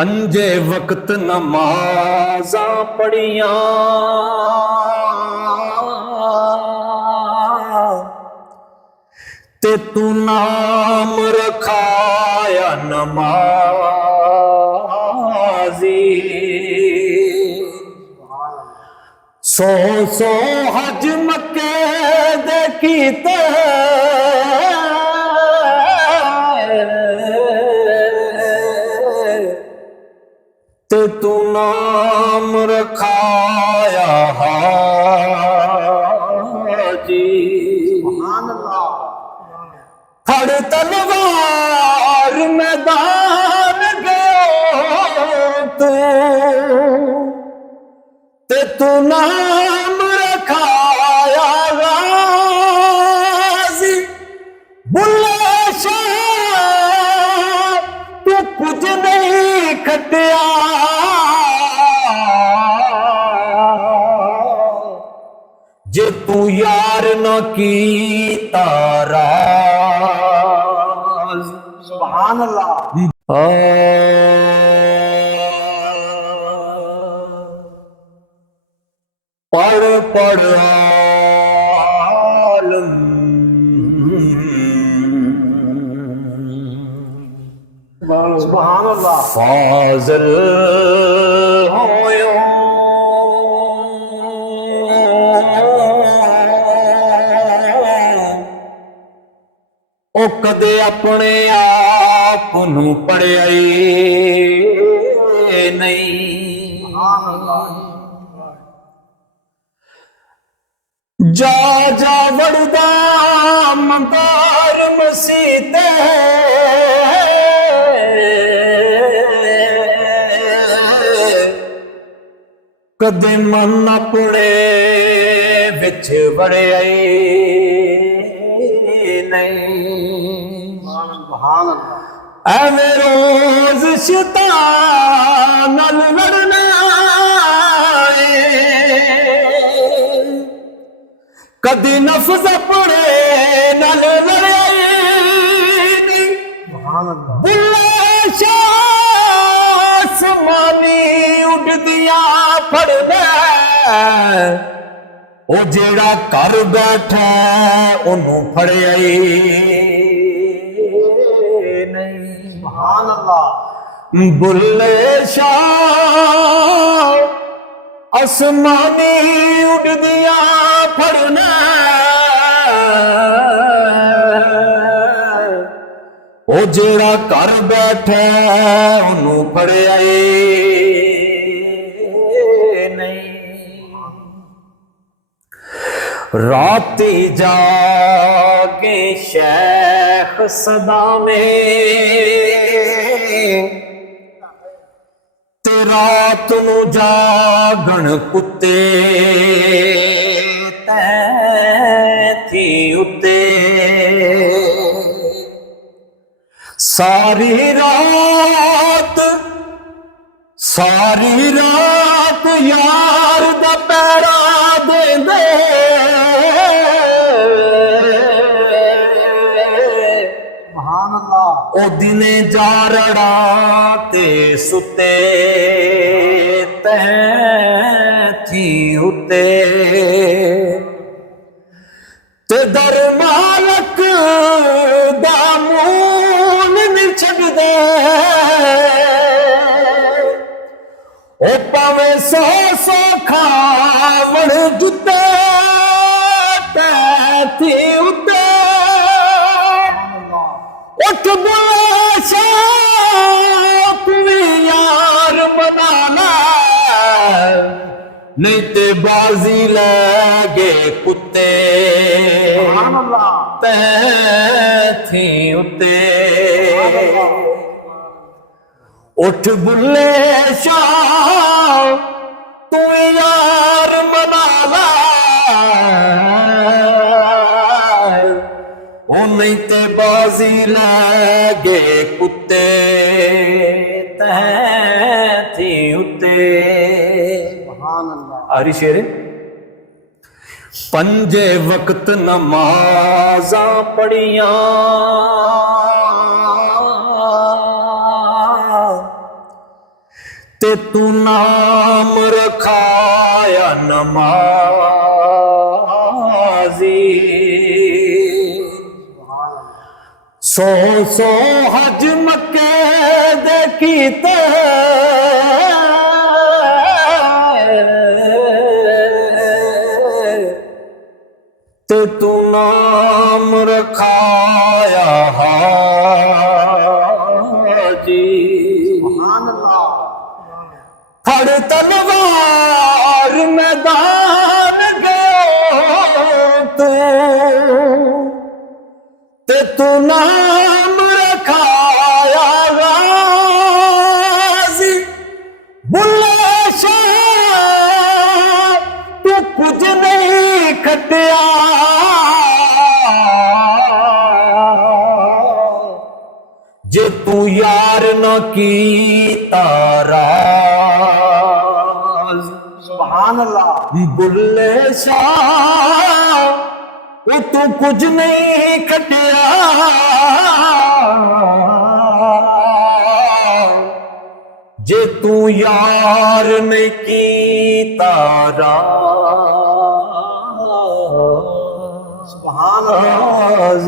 पंजे वक्त नमाजा पढ़िया ते तू नाम रखाया नमाजी। सो सौ हज मक्के दे कीते ते तू नाम रखाया हाजी। फड़ तलवार मैदान गयो ते तू नाम रखाया गाजी। बुल्ले शाह तू कुछ नहीं खटिया जे तू यार न की ताराज। सुभान अल्लाह। पढ़ पढ़ आलम सुभान अल्लाह फाज़िल होयो ओ कदे अपने आप नू पढ़िया नहीं। जा जा वड़दा मंदार मसीते कदे मन अपने विच वड़िया एवें रोज शैतान नाल लड़ना कदी नफ्स अपने नाल लड़े। बुल्ले शाह समानी उड़दियां फड़दा ओ जेड़ा घर बैठा ओनू फड़िया नहीं। सुभान अल्लाह। बुल्ले शाह आसमानी उड़दियां फड़ना ओ जेड़ा घर बैठा ओनू फड़िया नहीं। राती जाके शेख सदा में ते रात नू जागण कुत्ते थी उत्ते सारी रात यार दा पैरा दे दे ओ दिने जारड़ा ते सुते थी उते ते दर मालक दा मून नहीं छड्डदे ओ पावे सौ सौ खावण जुते थी उते। उठ बुल्ले शाह तू यार बनाना नहीं ते बाजी लगे कुत्ते थी उते। उठ बुल्ले शाह तू यार बनाना ओ नहीं ते बाजी लगे कुत्ते थी उते। आरी शेर पंजे वक्त नमाजा पढ़िया ते तू नाम रखाया नमाजी, सो सौ हज मक्के दे कीते, ते तू नाम रखाया हाजी। फड़ तलवार मैदान गयो तू, ते तू नाम रखाया गाजी। बुल्ले शाह तू कुछ नहीं खटिया, जे तू यार न की ताराज। सुभान अल्लाह। बुल्ले शाह तू कुछ नहीं खटिया, जे तू यार न की ताराज। सुभान अल्लाह।